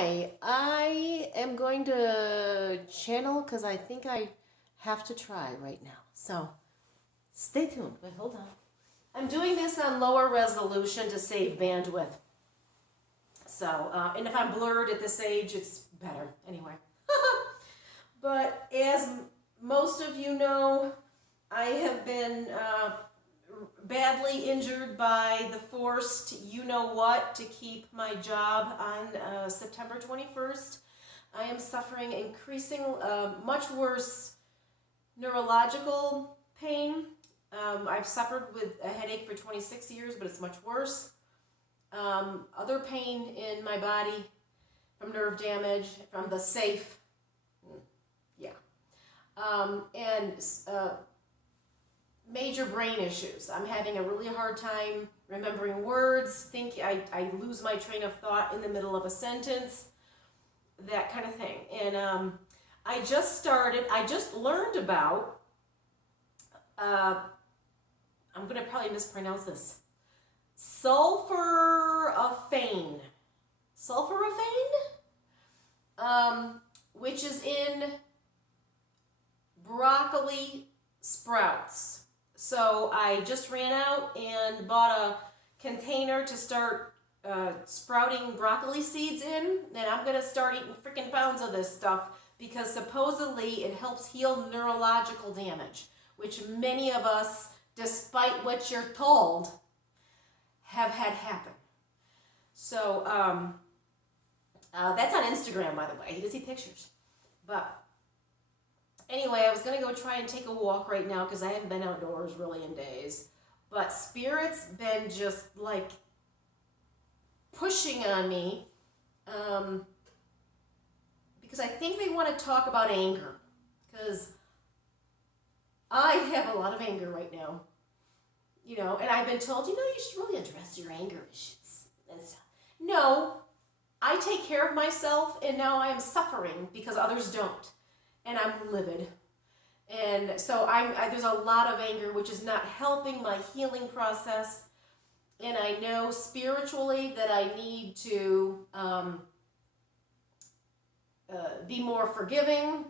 Hi, I am going to channel because I think I have to try right now. So stay tuned. Wait, hold on. I'm doing this on lower resolution to save bandwidth. So, and if I'm blurred at this age, it's better. Anyway. But as most of you know, I have been badly injured by the forced you-know-what to keep my job on September 21st. I am suffering increasing, much worse neurological pain. I've suffered with a headache for 26 years, but it's much worse. Other pain in my body from nerve damage, from the safe. Yeah. And major brain issues. I'm having a really hard time remembering words. I lose my train of thought in the middle of a sentence, that kind of thing. And I just learned about, I'm going to probably mispronounce this, sulforaphane. Which is in broccoli sprouts. So I just ran out and bought a container to start sprouting broccoli seeds in, and I'm going to start eating freaking pounds of this stuff because supposedly it helps heal neurological damage, which many of us, despite what you're told, have had happen. So that's on Instagram, by the way. You can see pictures. But anyway, I was going to go try and take a walk right now because I haven't been outdoors really in days. But Spirit's been just like pushing on me because I think they want to talk about anger. Because I have a lot of anger right now. And I've been told, you should really address your anger issues and stuff. No, I take care of myself, and now I am suffering because others don't. And I'm livid. And so there's a lot of anger, which is not helping my healing process. And I know spiritually that I need to be more forgiving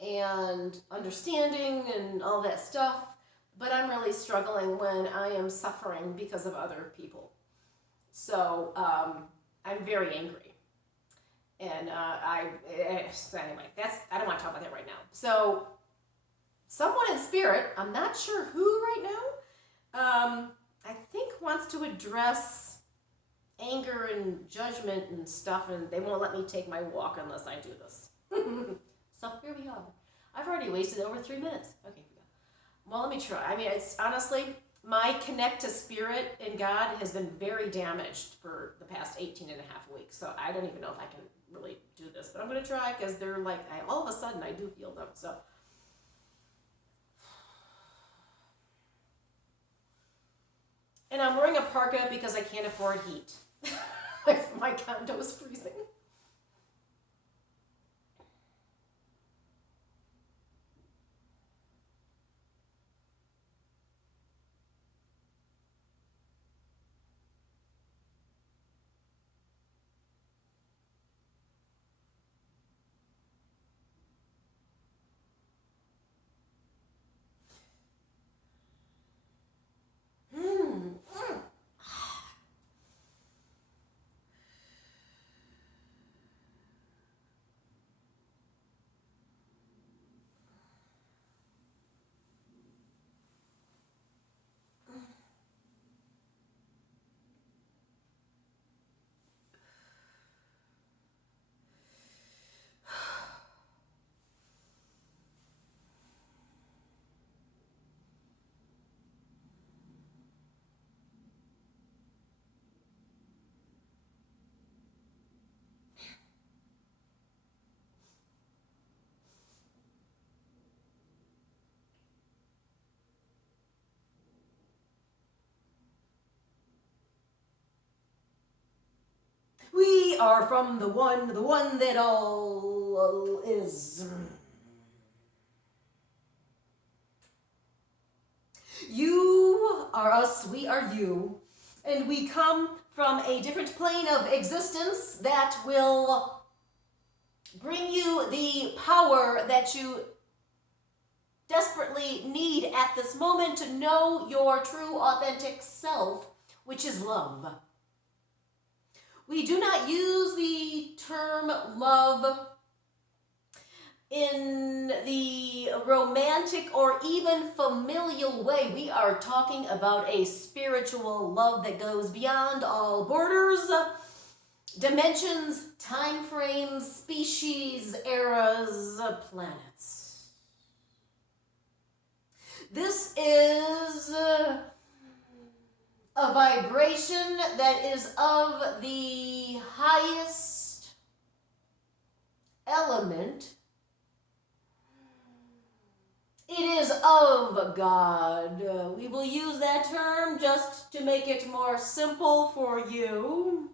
and understanding and all that stuff. But I'm really struggling when I am suffering because of other people. So I'm very angry. And anyway, I don't want to talk about that right now. So someone in spirit, I'm not sure who right now, I think wants to address anger and judgment and stuff, and they won't let me take my walk unless I do this. So here we are. I've already wasted over 3 minutes. Okay, here we go. Well, let me try. I mean, it's honestly, my connect to spirit and God has been very damaged for the past 18 and a half weeks. So I don't even know if I can really do this, but I'm going to try because they're like, all of a sudden I do feel them. So and I'm wearing a parka because I can't afford heat. My condo is freezing. We are from the one that all is. You are us, we are you, and we come from a different plane of existence that will bring you the power that you desperately need at this moment to know your true, authentic self, which is love. We do not use the term love in the romantic or even familial way. We are talking about a spiritual love that goes beyond all borders, dimensions, time frames, species, eras, planets. This is a vibration that is of the highest element. It is of God. We will use that term just to make it more simple for you.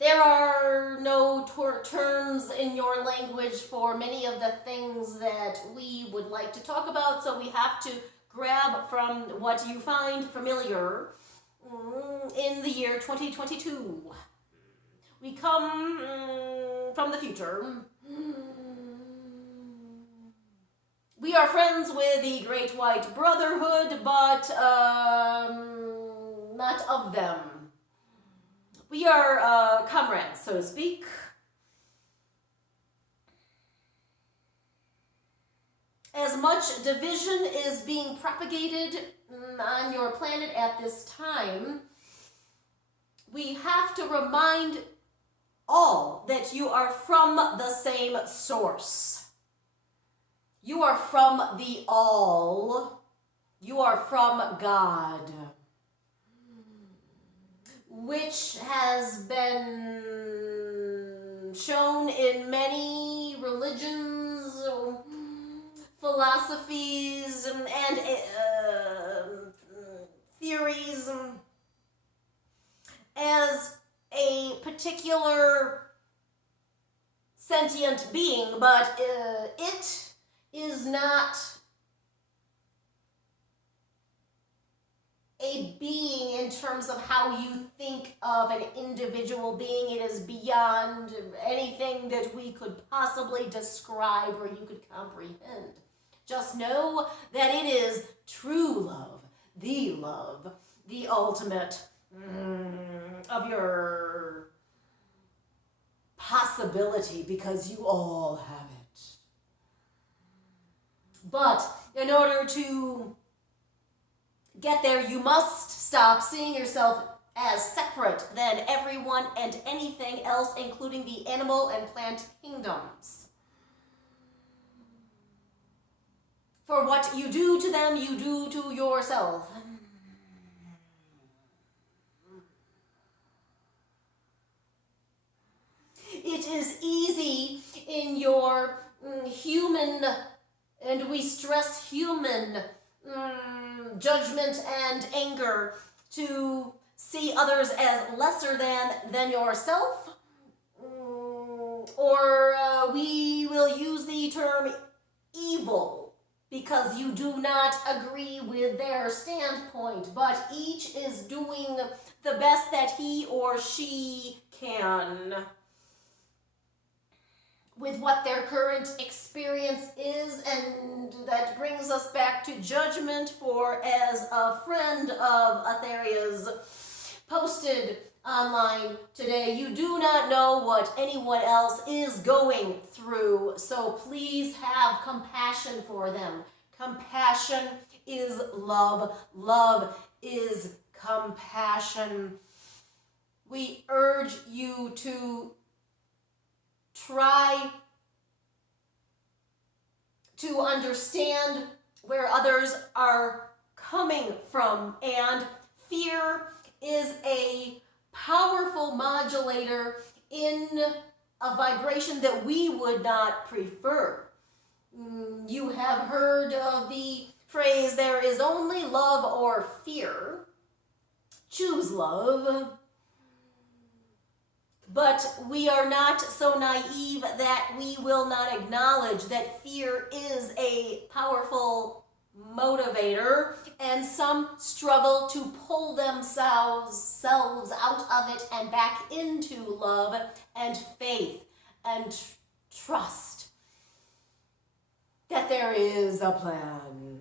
There are no terms in your language for many of the things that we would like to talk about, so we have to grab from what you find familiar in the year 2022. We come from the future. We are friends with the Great White Brotherhood, but not of them. We are comrades, so to speak. As much division is being propagated on your planet at this time, we have to remind all that you are from the same source. You are from the all. You are from God, which has been shown in many religions, philosophies, and theories as a particular sentient being, but it is not a being in terms of how you think of an individual being. It is beyond anything that we could possibly describe or you could comprehend. Just know that it is true love, the ultimate of your possibility, because you all have it. But in order to get there, you must stop seeing yourself as separate than everyone and anything else, including the animal and plant kingdoms. For what you do to them, you do to yourself. It is easy in your human, and we stress human, judgment and anger to see others as lesser than yourself, or we will use the term evil because you do not agree with their standpoint, but each is doing the best that he or she can with what their current experience is, and that brings us back to judgment. For as a friend of Atheria's posted online today, you do not know what anyone else is going through, so please have compassion for them. Compassion is love. Love is compassion. We urge you to try to understand where others are coming from, and fear is a powerful modulator in a vibration that we would not prefer. You have heard of the phrase, there is only love or fear. Choose love. But we are not so naive that we will not acknowledge that fear is a powerful motivator, and some struggle to pull themselves out of it and back into love and faith and trust that there is a plan.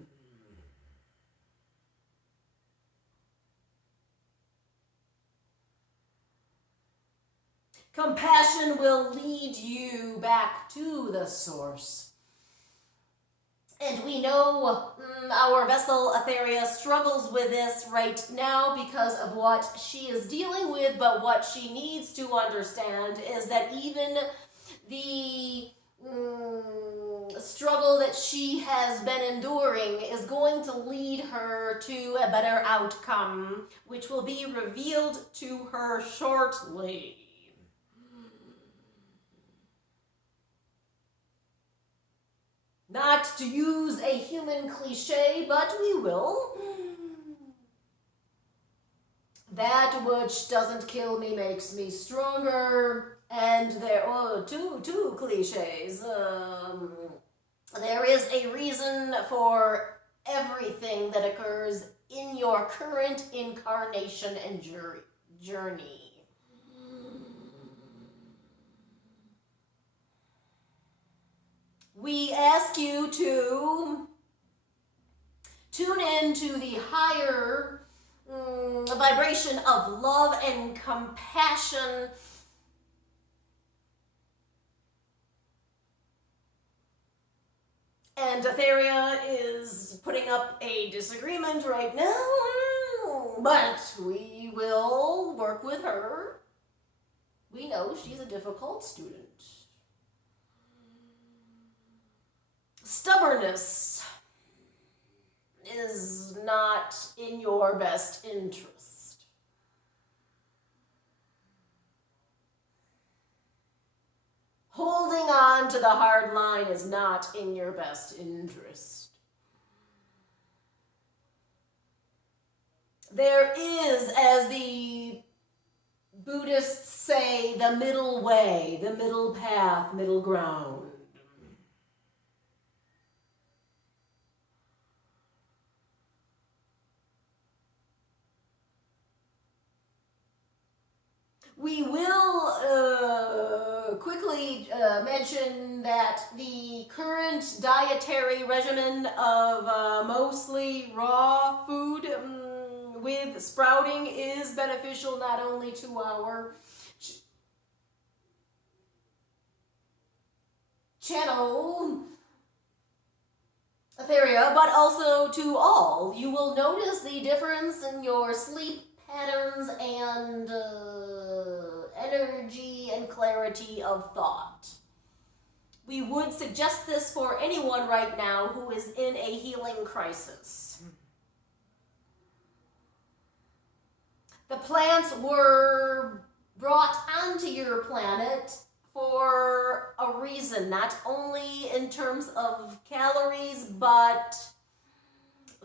Compassion will lead you back to the source. And we know our vessel, Atheria, struggles with this right now because of what she is dealing with, but what she needs to understand is that even the struggle that she has been enduring is going to lead her to a better outcome, which will be revealed to her shortly. Not to use a human cliche, but we will. That which doesn't kill me makes me stronger. And there are two cliches. There is a reason for everything that occurs in your current incarnation and journey. We ask you to tune into the higher vibration of love and compassion. And Atheria is putting up a disagreement right now, but we will work with her. We know she's a difficult student. Stubbornness is not in your best interest. Holding on to the hard line is not in your best interest. There is, as the Buddhists say, the middle way, the middle path, middle ground. We will quickly mention that the current dietary regimen of mostly raw food with sprouting is beneficial not only to our channel, Atheria, but also to all. You will notice the difference in your sleep patterns and energy and clarity of thought. We would suggest this for anyone right now who is in a healing crisis. The plants were brought onto your planet for a reason, not only in terms of calories, but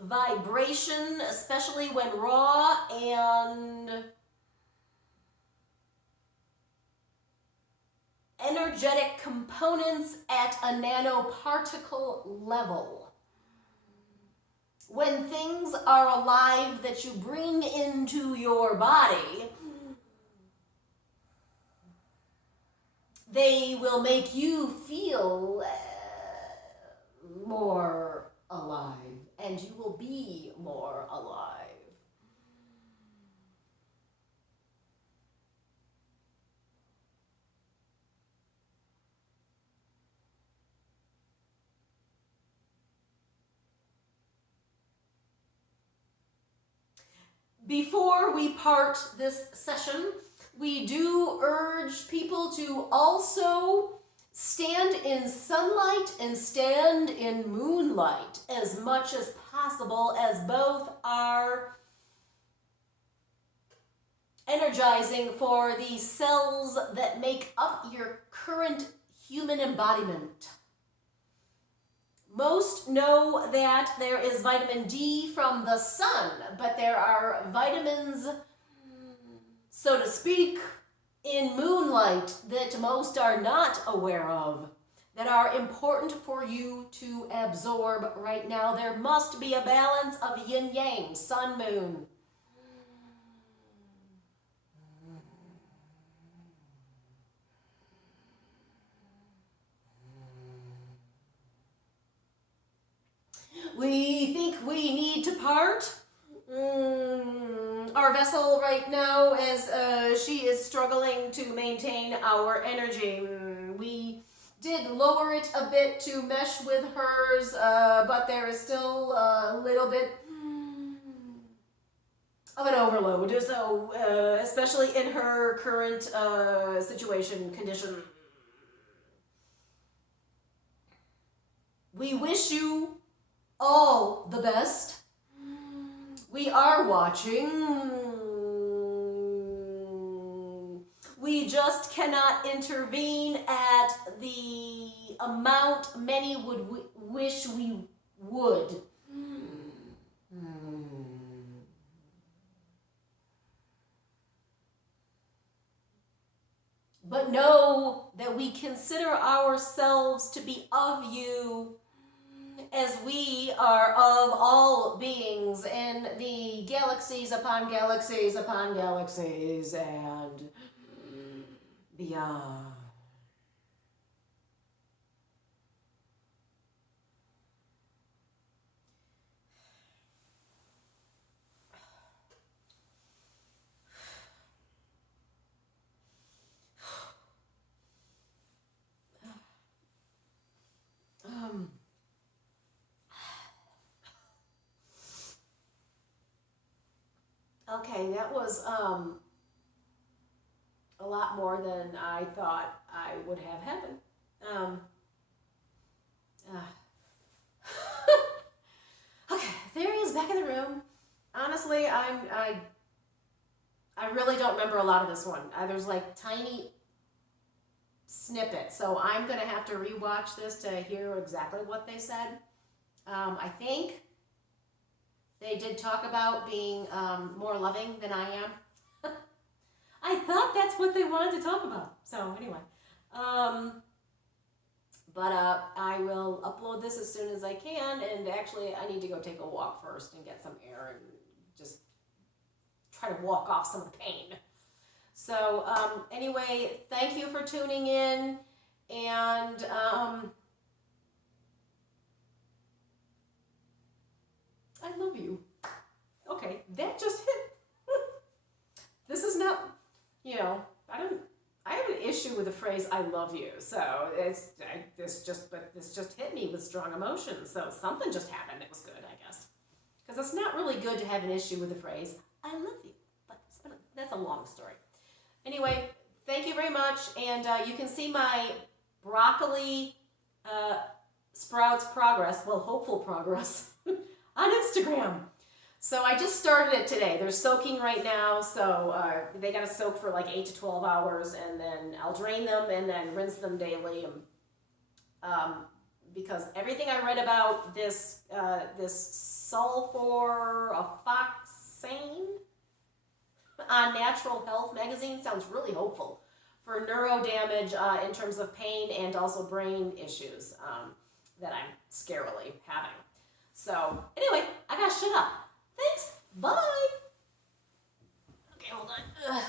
vibration, especially when raw, and energetic components at a nanoparticle level. When things are alive that you bring into your body, they will make you feel more alive, and you will be more alive. Before we part this session, we do urge people to also stand in sunlight and stand in moonlight as much as possible, as both are energizing for the cells that make up your current human embodiment. Most know that there is vitamin D from the sun, but there are vitamins, so to speak, in moonlight that most are not aware of. that are important for you to absorb right now. There must be a balance of yin yang, sun, moon. We think we need to part. Our vessel right now, as she is struggling to maintain our energy. We did lower it a bit to mesh with hers, but there is still a little bit of an overload. So, especially in her current situation, condition. We wish you all the best. We are watching. We just cannot intervene at the amount many would wish we would. But know that we consider ourselves to be of you, as we are of all beings in the galaxies upon galaxies upon galaxies and beyond. Okay, that was a lot more than I thought I would have happen. Okay, Atheria's back in the room. Honestly, I really don't remember a lot of this one. There's like tiny snippets, so I'm gonna have to rewatch this to hear exactly what they said. I think they did talk about being more loving than I am. I thought that's what they wanted to talk about. So anyway, but I will upload this as soon as I can. And actually, I need to go take a walk first and get some air and just try to walk off some of the pain. So anyway, thank you for tuning in, and I love you. Okay, that just hit. This is not, I have an issue with the phrase "I love you," so this just hit me with strong emotion. So something just happened. It was good, I guess, because it's not really good to have an issue with the phrase "I love you," but that's a long story. Anyway, thank you very much, and you can see my broccoli sprouts progress, well, hopeful progress, on Instagram. So I just started it today. They're soaking right now, so they got to soak for like 8 to 12 hours, and then I'll drain them and then rinse them daily. Because everything I read about this sulforophane on Natural Health magazine sounds really hopeful for neuro damage in terms of pain and also brain issues that I'm scarily having. So anyway, I gotta shut up. Thanks. Bye. Okay, hold on. Ugh.